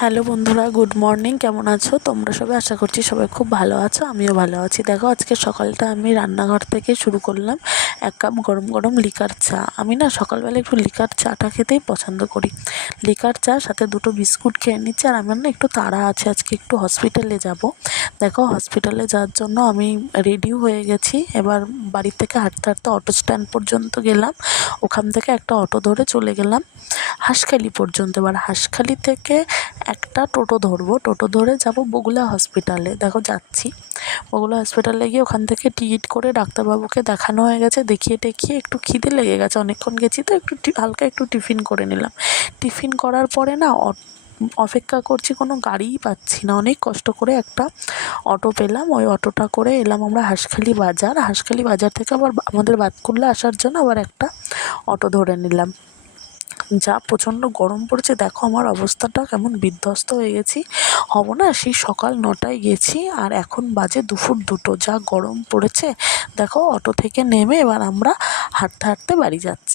Hello বন্ধুরা, good morning. কেমন আছো তোমরা সবাই? আশা করছি সবাই খুব ভালো আছো, আমিও ভালো আছি। দেখো, আজকে সকালটা আমি রান্নাঘর থেকে শুরু করলাম। 1 কাপ গরম গরম লিকার চা। আমি না সকালবেলা একটু লিকার চাটা খেতেই পছন্দ করি। লিকার চা সাথে 2টো বিস্কুট খেয়ে নিচ্ছি। আর আমার না একটু তাড়া আছে, আজকে একটু হসপিটালে যাব। দেখো, হসপিটালে যাওয়ার জন্য আমি রেডিও হয়ে গেছি। এবার বাড়ি থেকে হাঁটতে হাঁটতে অটো স্ট্যান্ড পর্যন্ত গেলাম। ওখান থেকে একটা অটো ধরে চলে গেলাম হাঁসখালি পর্যন্ত। এবার হাঁসখালি থেকে একটা টোটো ধরবো, টোটো ধরে যাব বগুলা হসপিটালে। দেখো, যাচ্ছি বগুলা হসপিটালে গিয়ে ওখান থেকে টিকিট করে ডাক্তারবাবুকে দেখানো হয়ে গেছে। দেখিয়ে টেকিয়ে একটু খিদে লেগে গেছে, অনেকক্ষণ গেছি তো, একটু হালকা একটু টিফিন করে নিলাম। টিফিন করার পরে না অপেক্ষা করছি, কোনো গাড়িই পাচ্ছি না। অনেক কষ্ট করে একটা অটো পেলাম, ওই অটোটা করে এলাম আমরা হাঁসখালি বাজার। হাঁসখালি বাজার থেকে আবার আমাদের বাতকুল্লা আসার জন্য আবার একটা অটো ধরে নিলাম। যা প্রচণ্ড গরম পড়েছে, দেখো আমার অবস্থাটা কেমন বিধ্বস্ত হয়ে গেছি। হব না, সেই সকাল 9টায় গেছি আর এখন বাজে দুপুর 2টো। যা গরম পড়েছে দেখো। অটো থেকে নেমে এবার আমরা হাঁটতে হাঁটতে বাড়ি যাচ্ছি।